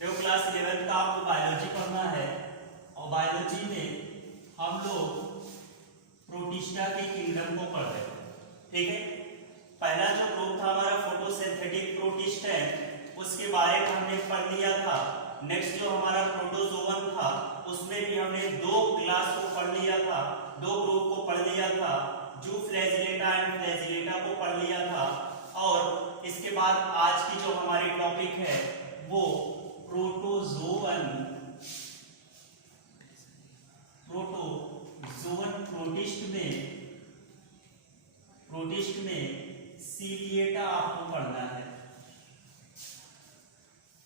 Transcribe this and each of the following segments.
देखो क्लास 11 का आपको बायोलॉजी पढ़ना है और बायोलॉजी में हम लोग प्रोटिस्टा के किंगडम को पढ़ रहे हैं। ठीक है, पहला जो ग्रुप था हमारा फोटोसिंथेटिक प्रोटिस्ट है, उसके बारे में हमने पढ़ लिया था। नेक्स्ट जो हमारा प्रोटोजोवन था उसमें भी हमने दो क्लास को पढ़ लिया था, दो ग्रुप को पढ़ लिया था, जू फ्लैजिलेटा एंड फ्लैजिलेटा को पढ़ लिया था। और इसके बाद आज की जो हमारी टॉपिक है वो प्रोटोजोवन प्रोटिस्ट में सीलिएटा आपको पढ़ना है।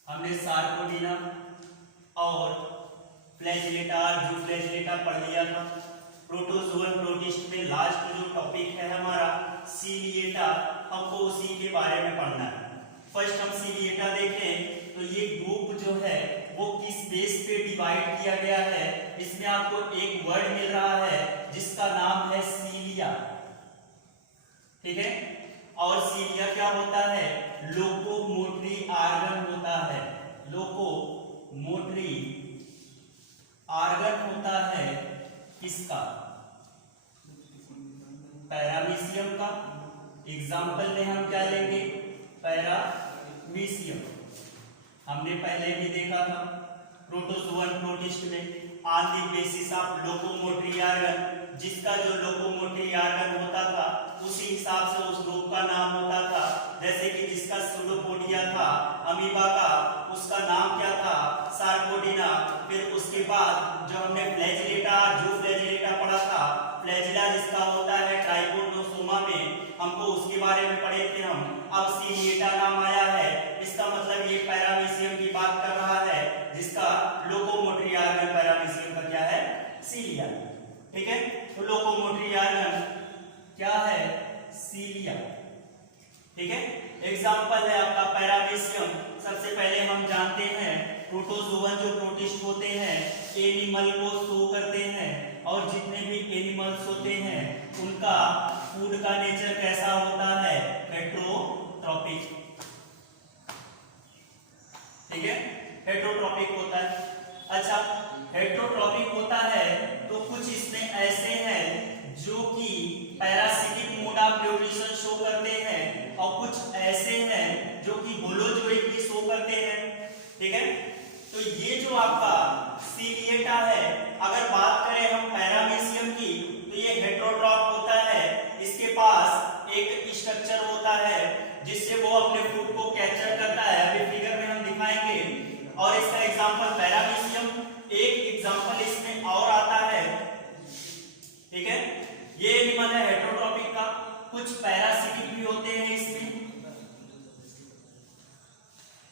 हमने सार्कोडिना और फ्लैजिलेटा जू फ्लैजिलेटा पढ़ लिया था। प्रोटोजोवन प्रोटिस्ट में लास्ट जो टॉपिक है हमारा सीलिएटा, हमको उसी के बारे में पढ़ना है। फर्स्ट हम सीलिएटा देखें तो ये ग्रुप जो है वो किस बेस पे डिवाइड किया गया है। इसमें आपको एक वर्ड मिल रहा है जिसका नाम है सीलिया। ठीक है, और सीलिया क्या होता है? लोकोमोटरी आर्गन होता है। लोकोमोटरी आर्गन होता है किसका? पैरामीशियम का। एग्जाम्पल में हम क्या लेंगे? पैरामीशियम। हमने पहले भी देखा था प्रोटोजोवन प्रोटिस्ट में on the basis of locomotory organ, जिसका जो लोकोमोटरी आर्गन होता था उसी हिसाब से उस ग्रुप का नाम होता था। जैसे कि जिसका सुडोपोडिया था अमीबा का, उसका नाम क्या था? सार्कोडिना। फिर उसके बाद जो हमने फ्लैजिलेटा जू फ्लैजिलेटा पढ़ा था, फ्लैजिला जिसका होता है ट्राइकोनोसोमा में, हमको उसके बारे में पढ़े थे हम। अब सीलिएटा नाम आया है, इसका मतलब ये पैरामीशियम की बात कर रहा है, जिसका लोकोमोटरी आर्गन पैरामीशियम का क्या है? सीलिया। ठीक है, तो लोकोमोटरी आर्गन क्या है? सीलिया। ठीक है, एग्जाम्पल है आपका पैरामीशियम। सबसे पहले हम जानते हैं प्रोटोजोवन जो प्रोटिस्ट होते हैं एनिमल को शो करते हैं, और जितने भी एनिमल्स होते हैं उनका फूड का नेचर कैसा होता है? हेटेरोट्रॉपिक। ठीक है, हेटेरोट्रॉपिक होता है। अच्छा, हेटेरोट्रॉपिक होता है तो कुछ इसमें ऐसे हैं जो कि parasitic mode of nutrition show करते हैं, और कुछ ऐसे हैं जो कि होलोजोइक भी शो करते हैं। ठीक है, तो ये जो आपका सीलिएटा है, अगर बात करें हम पैरामीशियम की, तो ये हेटेरोट्रॉप होता है। इसके पास एक स्ट्रक्चर होता है जिससे वो अपने फूड को कैप्चर करता है। अभी फिगर में हम दिखाएंगे। और इसका एग्जांपल पैरामीशियम। एक एग्जांपल इसमें और आता है। ठीक है, ये एनिमल है हेटेरोट्रॉपिक का। कुछ पैरासिटिक भी होते हैं इसमें,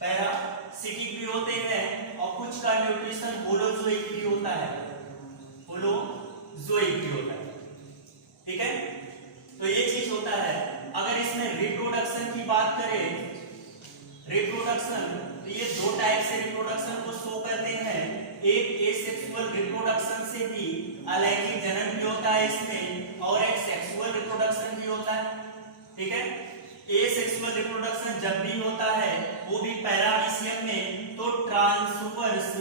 पैरासिटिक भी होते हैं, और कुछ का न्यूट्रिशन होलोजोइक भी होता है। होलोजोइक भी होता है। ठीक है, तो ये चीज होता है। अगर इसमें रिप्रोडक्शन की बात करें, रिप्रोडक्शन, तो ये दो टाइप से रिप्रोडक्शन को शो करते हैं। एक एसेक्सुअल रिप्रोडक्शन से भी अलैंगिक जनन भी होता है इसमें, और एक सेक्सुअल रिप्रोडक्शन भी होता है। ठीक है, एसेक्सुअल रिप्रोडक्शन जब भी होता है वो भी पैरामीशियम में, तो ट्रांसवर्स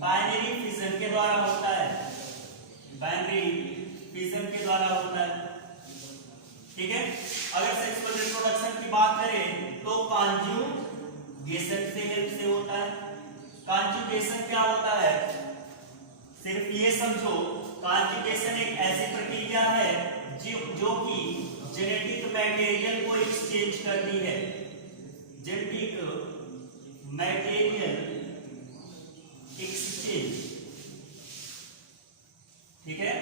बाइनरी फिजन के द्वारा होता है। बाइनरी फिजन के द्वारा होता है। ठीक है, अगर सेक्सुअल रिप्रोडक्शन की बात करें तो कॉन्जुगेशन से हेल्प से होता है। कॉन्जुगेशन क्या होता है? सिर्फ ये समझो, कॉन्जुगेशन एक ऐसी प्रक्रिया है जो कि जेनेटिक मटेरियल को एक्सचेंज करती है। Genetic material exchange. ठीक है,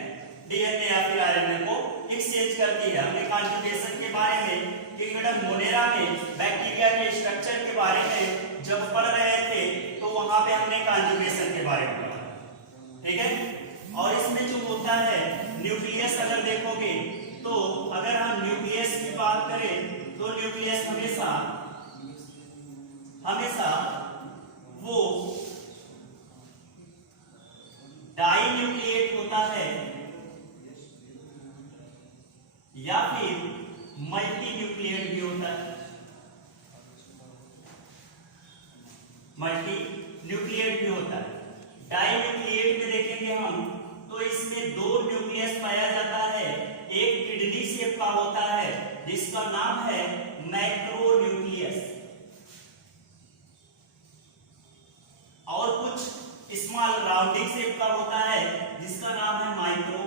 डीएनए या फिर आरएनए को एक्सचेंज करती है। हमने कॉन्जुगेशन के बारे में किंगडम मोनेरा में बैक्टीरिया के स्ट्रक्चर के बारे में जब पढ़ रहे थे तो वहां पे हमने कॉन्जुगेशन के बारे में पढ़ा। ठीक है, और इसमें जो होता है न्यूक्लियस, अगर देखोगे तो अगर हम न्यूक्लियस की बात करें तो न्यूक्लियस हमेशा वो डाइन्यूक्लिएट होता है या फिर मल्टी न्यूक्लिएट भी होता है। डाइन्यूक्लिएट में देखेंगे हम तो इसमें दो न्यूक्लियस पाया जाता है। एक किडनी शेप का होता है जिसका नाम है मैक्रोन्यूक्लियस, और कुछ स्मॉल राउंडिंग शेप का होता है जिसका नाम है माइक्रो।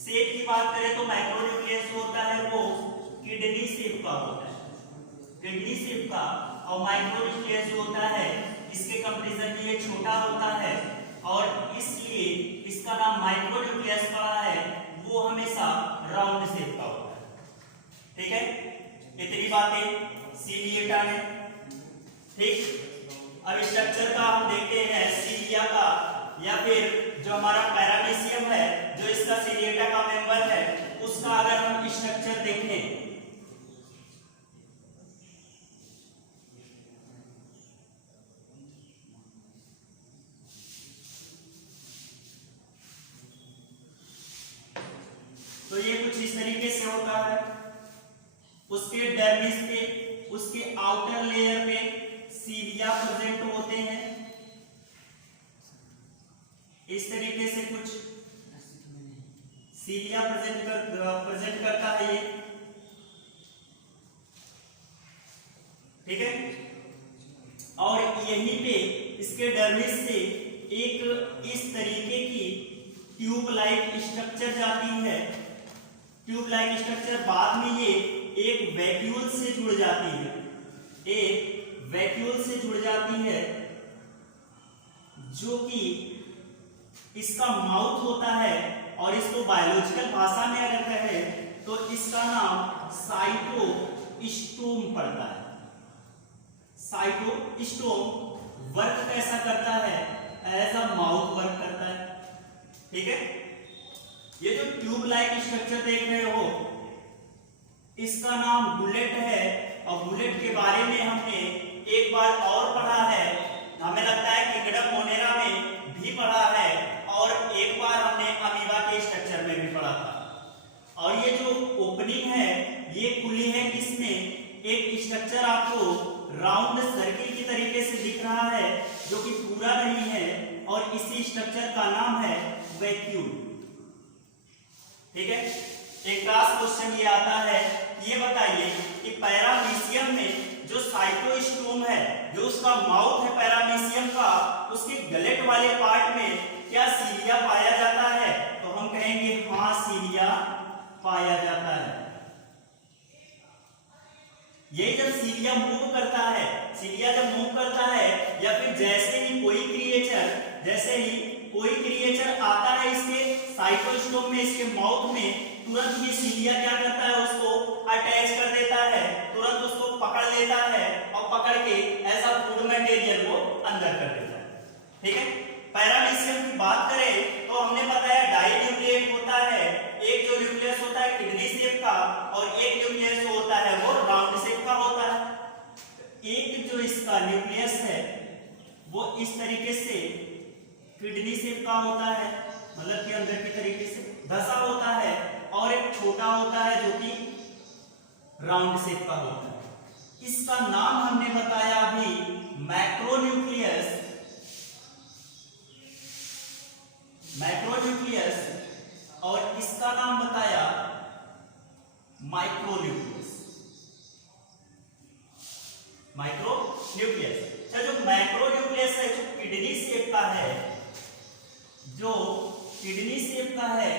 शेप की बात करें तो मैक्रोन्यूक्लियस होता है वो किडनी शेप का होता है, किडनी शेप का, और माइक्रोन्यूक्लियस जो होता है इसके कंपैरिजन में ये छोटा होता है और इसलिए इसका नाम माइक्रोन्यूक्लियस पड़ा है, वो हमेशा राउंड शेप का होता है। ठीक है, इतनी बातें सीलिएटा में। ठीक, अब स्ट्रक्चर का हम देखते हैं सीलिया का, या फिर जो हमारा पैरामीशियम है जो इसका सीलिएटा का मेंबर है उसका अगर हम स्ट्रक्चर देखें तो ये कुछ इस तरीके से होता है। उसके डर्मिस पे, उसके आउटर लेयर पे सीलिया प्रेजेंट होते हैं, इस तरीके से कुछ सीलिया प्रेजेंट करता है ये। ठीक है, और यहीं पे इसके डर्मिस से एक इस तरीके की ट्यूब लाइक स्ट्रक्चर जाती है। ट्यूब लाइक स्ट्रक्चर बाद में ये एक वैक्यूल से जुड़ जाती है, एक वैक्यूल से जुड़ जाती है जो कि इसका माउथ होता है, और इसको बायोलॉजिकल भाषा में अगर कहें तो इसका नाम साइटोस्टोम पड़ता है। साइटोस्टोम वर्क कैसा करता है, एज अ माउथ वर्क करता है। ठीक है, ये जो ट्यूब लाइक स्ट्रक्चर देख रहे हो इसका नाम बुलेट है, और बुलेट के बारे में हमने एक बार और पढ़ा है, हमें लगता है किंगडम मोनेरा में भी पढ़ा है, और एक बार हमने अमीबा के स्ट्रक्चर में भी पढ़ा था। और ये जो ओपनिंग है ये खुली है किसमें, एक स्ट्रक्चर आपको राउंड सर्किल की तरीके से दिख रहा है जो कि पूरा नहीं है, और इसी स्ट्रक्चर का नाम है वैक्यूल। ठीक है, एक क्लास क्वेश्चन ये आता है, ये बताइए कि पैरामीशियम में जो साइटोस्टोम है, जो उसका माउथ है पैरामीशियम का, उसके गलेट वाले पार्ट में क्या सीलिया पाया जाता है? तो हम कहेंगे हाँ सीलिया पाया जाता है। ये जब सीलिया मूव करता है, सीलिया जब मूव करता है, या फिर जैसे ही कोई क्रिएचर आता है इसके साइटोस्टोम में, इसके माउथ में, तुरंत ये सीलिया क्या करता है, उसको अटैच कर देता है, तुरंत उसको पकड़ लेता है, और पकड़ के ऐसा फूड मटेरियल वो अंदर कर देता है। ठीक है, पैरामीशियम की बात करें तो हमने बताया डाइन्यूक्लिएट होता है, एक जो न्यूक्लियस होता है किडनी शेप का, और एक न्यूक्लियस जो होता है वो राउंड शेप का होता है। एक जो इसका न्यूक्लियस है वो इस तरीके से किडनी शेप का होता है, मतलब कि अंदर की तरीके से धसा होता है, और एक छोटा होता है जो कि राउंड शेप का होता है। इसका नाम हमने बताया अभी मैक्रोन्यूक्लियस, और इसका नाम बताया माइक्रोन्यूक्लियस। जो मैक्रोन्यूक्लियस है, जो किडनी शेप का है,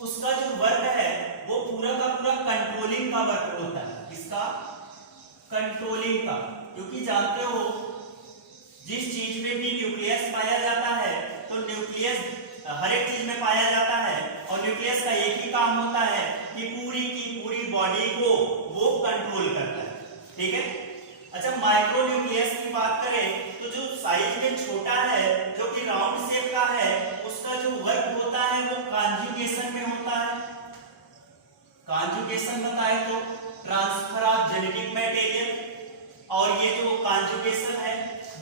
उसका जो वर्क है वो पूरा का पूरा कंट्रोलिंग का वर्क होता है। इसका कंट्रोलिंग का, क्योंकि जानते हो जिस चीज में भी न्यूक्लियस पाया जाता है तो न्यूक्लियस हर एक चीज में पाया जाता है, और न्यूक्लियस का एक ही काम होता है कि पूरी की पूरी बॉडी को वो कंट्रोल करता है। ठीक है, अच्छा माइक्रोन्यूक्लियस की बात करें तो जो साइज में छोटा है, जो कि राउंड शेप का है, उसका जो वर्क होता है वो कॉन्जुगेशन में होता है। कॉन्जुगेशन बताए तो ट्रांसफर ऑफ जेनेटिक मटेरियल, और ये जो कॉन्जुगेशन है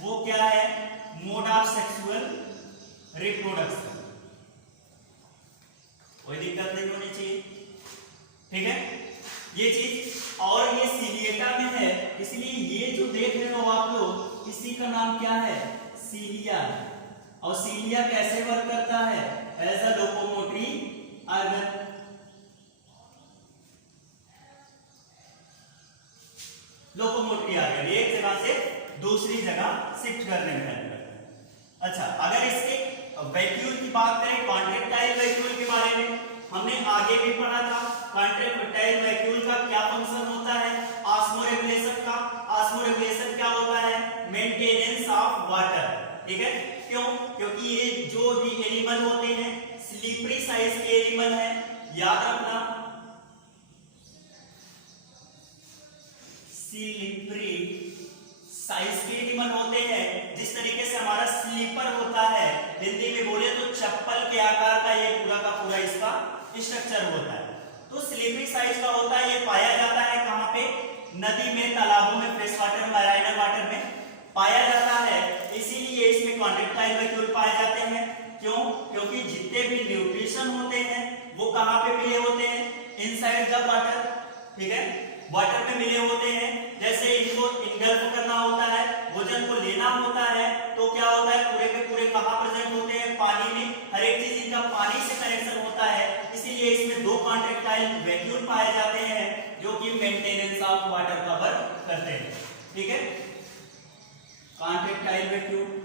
वो क्या है, मोड ऑफ सेक्सुअल रिप्रोडक्शन। कोई दिक्कत नहीं होनी चाहिए। ठीक है, ये चीज, और ये सिलिएटा में है, इसलिए ये जो देख रहे हो आप लोग, इसी का नाम क्या है? सीलिया। और सीलिया कैसे वर्क करता है? As a locomotory organ. Locomotory organ एक जगह से दूसरी जगह शिफ्ट करने में हेल्प करता है। अच्छा, अगर इसके वैक्यूल की बात करें, कॉन्ट्रैक्टाइल वैक्यूल के बारे में हमने आगे भी पढ़ा था। कॉन्ट्रैक्टाइल वैक्यूल का क्या फंक्शन होता है? ऑस्मोरेगुलेशन का। ऑस्मोरेगुलेशन क्या होता है? Maintenance of water. ठीक है, क्यों? क्योंकि ये जो भी एनिमल होते हैं स्लीपरी साइज के एनिमल है, याद रखना, स्लीपरी साइज के एनिमल होते हैं। जिस तरीके से हमारा स्लीपर होता है, हिंदी में बोले तो चप्पल के आकार का ये पूरा का पूरा इसका स्ट्रक्चर होता है। तो स्लीपरी साइज का होता है, ये पाया जाता है कहां पे? नदी में, तालाबों में, फ्रेश वाटर, मैराइनल वाटर में पाया जाता है। इसीलिए इसमें कॉन्ट्रैक्टाइल वैक्यूल पाए जाते हैं। क्यों? क्योंकि जितने भी न्यूट्रिशन होते हैं वो कहां पे मिले होते हैं? Inside the water. ठीक है, वाटर में मिले होते हैं। जैसे इनको इनगल्फ करना होता है, भोजन को लेना होता है, तो क्या होता है? पूरे के पूरे कहां प्रेजेंट होते हैं? पानी में। हर एक चीज इनका पानी से कनेक्शन होता है, इसीलिए इसमें दो कॉन्ट्रैक्टाइल वैक्यूल पाए जाते हैं जो कि मेंटेनेंस ऑफ वाटर का वर्क करते हैं। ठीक है, कॉन्ट्रैक्टाइल वैक्यूल।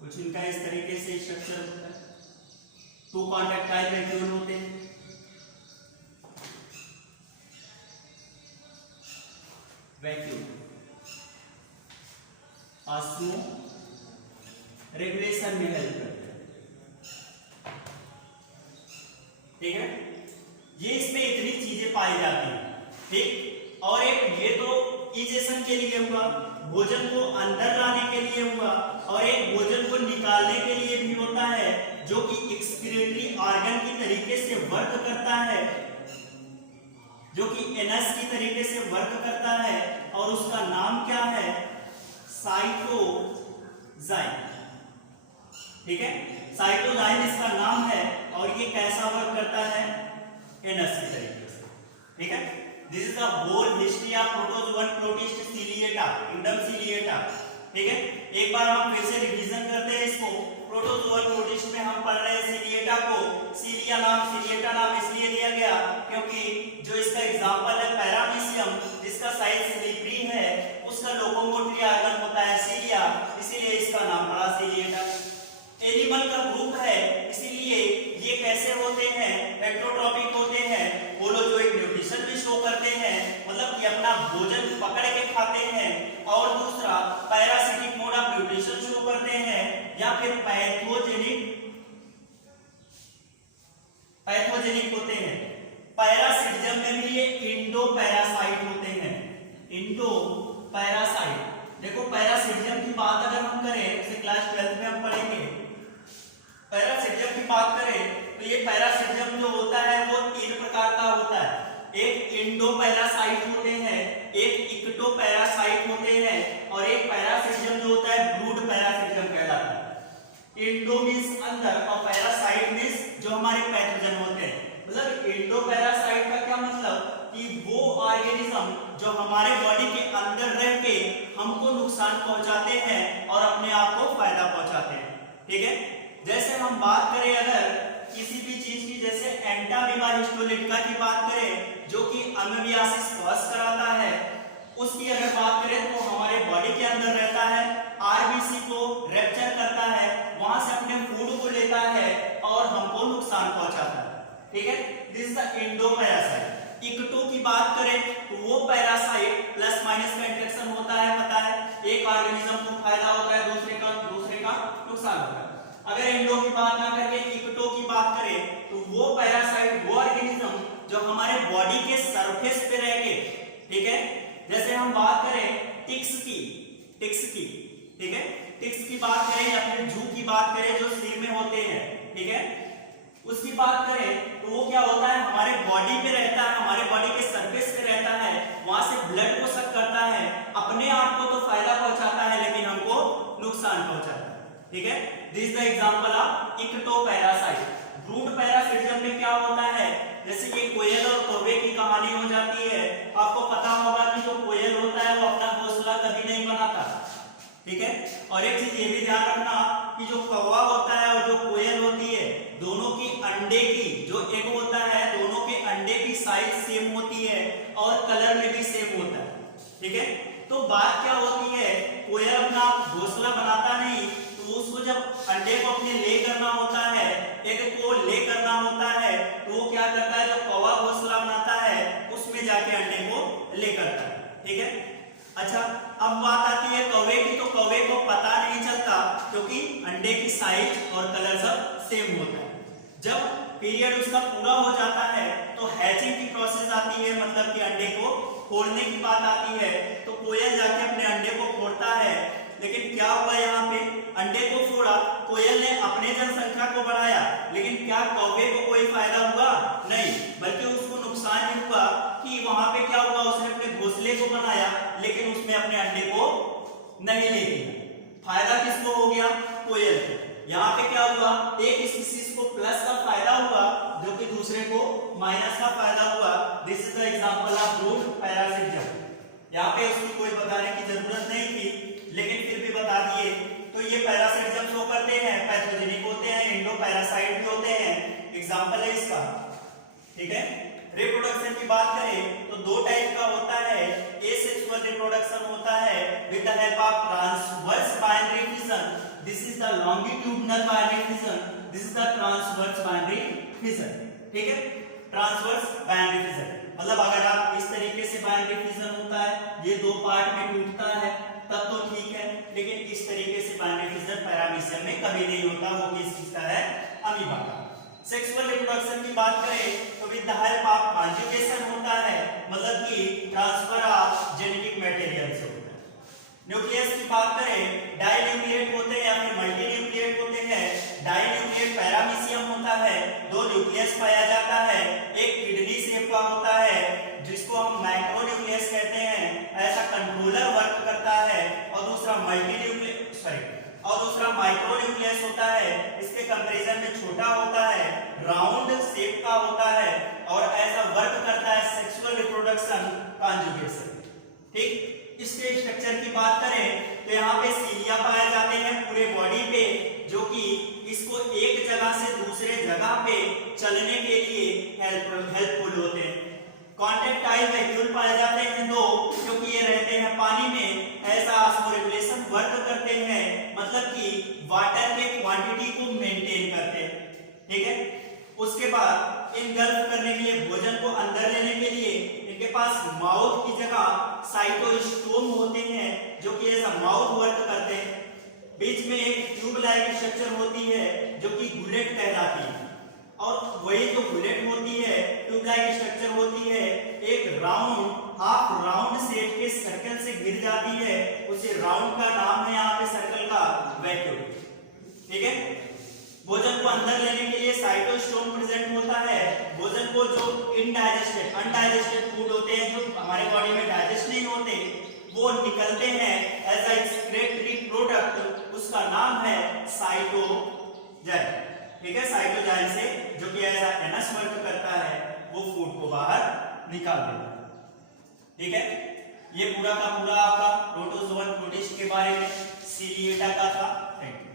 कुछ इनका इस तरीके से स्ट्रक्चर होता है। टू कॉन्ट्रैक्टाइल वैक्यूल होते हैं। वैक्यूल ऑस्मो रेगुलेशन में हेल्प करते हैं। ठीक है, ये इसमें इतनी चीजें पाई जाती हैं। ठीक, और एक ये तो इजेशन के लिए हुआ, भोजन को अंदर लाने के लिए हुआ, और एक भोजन को निकालने के लिए भी होता है जो कि एक्सक्रीटरी ऑर्गन की तरीके से वर्क करता है, जो कि एनस की तरीके से वर्क करता है, और उसका नाम क्या है? साइटोजाइम। ठीक है, साइटोजाइम इसका नाम है, और ये कैसा वर्क करता है? एनस की तरीके से। ठीक है, this is the whole history of protozoan protist ciliata, kingdom ciliata. ठीक है, एक बार हम फिर से रिवीजन करते हैं इसको। प्रोटोजोवन प्रोटिस्ट में हम पढ़ रहे हैं सीलिएटा को। सीलिएटा नाम इसलिए दिया गया क्योंकि जो इसका एग्जांपल है पैरामीशियम, जिसका साइज स्लीपरी है, उसका लोकोमोटरी ऑर्गन होता है सीलिया, इसीलिए इसका नाम पड़ा सीलिएटा। एनिमल का ग्रुप है, इसीलिए ये कैसे होते हैं? हेटेरोट्रॉपिक होते हैं। होलोजोइक न्यूट्रिशन भी शो करते हैं, मतलब कि अपना भोजन पकड़ के खाते हैं। और दूसरा parasitic mode of nutrition show करते हैं, या फिर पैथोजेनिक होते हैं। पैरासिटिज्म में भी ये इंडो पैरासाइट होते हैं। Indo parasite. देखो, पैरासिटिज्म की बात अगर हम करें, जैसे क्लास 12 में हम पढ़ेंगे, पैरासिटिज्म की बात करें तो ये पैरासिटिज्म जो होता है वो तीन प्रकार का होता है। एक इंडो पैरासाइट होते हैं, एक इक्टो पैरासाइट होते हैं, और एक पैरासिटिज्म जो होता है ब्रूड पैरासिटिज्म कहलाता है। इंडो मींस अंदर, और पैरासाइट मींस जो हमारे पैथोजन होते हैं। मतलब इंडो पैरासाइट का क्या मतलब कि वो ऑर्गेनिज्म जो हमारे बॉडी के अंदर रह के हमको नुकसान पहुंचाते हैं और अपने आप को फायदा पहुंचाते हैं। ठीक है, जैसे हम बात करें अगर किसी भी चीज की, जैसे एंटामीबा हिस्टोलिटिका की बात करें जो कि अमीबियासिस कॉज कराता है, उसकी अगर बात करें तो हमारे बॉडी के अंदर रहता है, आरबीसी को रैप्चर करता है, वहां से अपने फूड को लेता है और हमको नुकसान पहुंचाता है। ठीक है, this is the Indo parasite. Ecto की बात करें तो वो पैरासाइट प्लस माइनस का इंटरेक्शन होता है, पता है, एक ऑर्गेनिज्म को फायदा होता है, दूसरे का नुकसान होता है। अगर इंडो की बात ना करके इक्टो की बात करें तो वो पैरासाइट, वो ऑर्गेनिज्म जो हमारे बॉडी के सरफेस पे रह के, ठीक है, जैसे हम बात करें टिक्स की, ठीक है, टिक्स की बात करें या फिर जू की बात करें जो सिर में होते हैं, ठीक है, उसकी बात करें तो वो क्या होता है, हमारे बॉडी पे रहता है, हमारे बॉडी के सरफेस पे रहता है, वहां से ब्लड को सक करता है, अपने आप को तो फायदा पहुंचाता है लेकिन हमको नुकसान पहुंचाता है। ठीक है, this the example of ectoparasite. Brood parasitism में क्या होता है, जैसे कि कोयल और कौवे की कहानी हो जाती है। आपको पता होगा कि जो कोयल होता है वो अपना घोंसला कभी नहीं बनाता। ठीक है, और एक चीज ये भी ध्यान रखना कि जो कौवा होता है और जो कोयल होती है, दोनों की अंडे की जो एग होता है, दोनों के अंडे की साइज सेम होती है और कलर में भी सेम होता है। ठीक है, तो बात क्या होती है, कोयल अपना घोंसला बनाता नहीं, तो उसको जब अंडे को अपने ले करना होता है, एग को ले करना होता है, तो वो क्या करता है, जो कौवा घोंसला बनाता है उसमें जाके अंडे को ले करता है। ठीक है, अच्छा अब बात आती है कौवे की, तो कौवे को पता नहीं चलता क्योंकि अंडे की साइज और कलर सब सेम होता है। जब पीरियड उसका पूरा हो जाता है तो हैचिंग की प्रोसेस आती है, मतलब कि अंडे को फोड़ने की बात आती है, तो कोयल जाके अपने अंडे को फोड़ता है। लेकिन क्या हुआ, यहाँ पे अंडे को फोड़ा, कोयल ने अपने जनसंख्या को बढ़ाया, लेकिन क्या कौवे को कोई फायदा हुआ? नहीं, बल्कि उसको नुकसान ही हुआ कि वहां पे क्या हुआ, उसने अपने घोंसले को बनाया लेकिन उसमें अपने अंडे को नहीं ले लिया। फायदा किसको हो गया? कोयल को। यहाँ पे क्या हुआ, एक स्पीशीज को प्लस का फायदा हुआ जो कि दूसरे को माइनस का फायदा हुआ। This is the example of brood parasitism. यहाँ पे उसकी कोई बताने की जरूरत नहीं थी, लेकिन फिर भी बता दिए। तो ये पैरासिटिज्म शो करते हैं, पैथोजेनिक होते हैं, एंडो पैरासाइट भी होते हैं। एग्जांपल है इसका। ठीक है, रिप्रोडक्शन की बात करें तो दो टाइप का होता है। एसेक्सुअल रिप्रोडक्शन होता है with the help of transverse binary fission, this is the longitudinal binary fission, this is the transverse binary fission. ठीक है, ट्रांसवर्स बाइनरी फिजन मतलब अगर आप इस तरीके से बाइनरी फिजन होता है, ये दो पार्ट में टूटता है तब तो ठीक है, लेकिन इस तरीके से बाइनरी फिजन पैरामीशियम में कभी नहीं होता। वो किस चीज का है? अमीबा का। सेक्सुअल रिप्रोडक्शन की बात करें तो with the help of conjugation होता है, मतलब कि ट्रांसफर ऑफ जेनेटिक मटेरियल्स होता है। न्यूक्लियस की बात करें, डाइन्यूक्लिएट होते हैं या फिर मल्टीन्यूक्लिएट होते हैं। डाइन्यूक्लिएट पैरामीशियम होता है, दो न्यूक्लियस पाया जाता है, एक किडनी शेप का होता है जिसको हम मैक्रोन्यूक्लियस कहते हैं, ऐसा कंट्रोलर वर्क करता है, और दूसरा माइक्रोन्यूक्लियस होता है, इसके कंपैरिजन में छोटा होता है, राउंड शेप का होता है और ऐसा वर्क करता है सेक्सुअल रिप्रोडक्शन कॉन्जुगेशन। ठीक, इसके स्ट्रक्चर की बात करें तो यहाँ पे सीलिया पाए जाते हैं पूरे बॉडी पे, जो कि इसको एक जगह से दूसरे जगह पे चलने के लिए हेल्पफुल होते हैं। कॉन्टेक्टाइल वैक्यूल पाए जाते हैं दो, क्योंकि ये रहते हैं पानी में, ऐसा ऑस्मोरेगुलेशन वर्क करते हैं, मतलब कि वाटर के क्वांटिटी को मेंटेन करते हैं। ठीक है, उसके बाद इनगल्फ करने के लिए, भोजन को अंदर लेने के लिए इनके पास माउथ की जगह साइटोस्टोम होते हैं जो कि ऐसा माउथ वर्क करते हैं। बीच में एक ट्यूब लाइक स्ट्रक्चर होती है जो कि गुलेट कहलाती है, और वही जो बुलेट होती है, ट्यूब लाइक स्ट्रक्चर होती है, एक राउंड हाफ राउंड शेप के सर्कल से गिर जाती है, उसे राउंड का नाम है यहाँ पे सर्कल का वैक्यूल। ठीक है, भोजन को अंदर लेने के लिए साइटोस्टोम प्रेजेंट होता है। भोजन को जो अनडाइजेस्टेड फूड होते हैं, जो हमारे बॉडी में डाइजेस्ट नहीं होते, वो निकलते हैं एज अ एक्सक्रीटरी प्रोडक्ट, उसका नाम है साइटोजाइम। ठीक है, साइटोजाइम से जो कि ऐसा एनस वर्क करता है, वो फूड को बाहर निकाल देता है। ठीक है, ये पूरा का पूरा आपका प्रोटोजोअन प्रोटिस्ट के बारे में सीलिएटा का था। Thank you.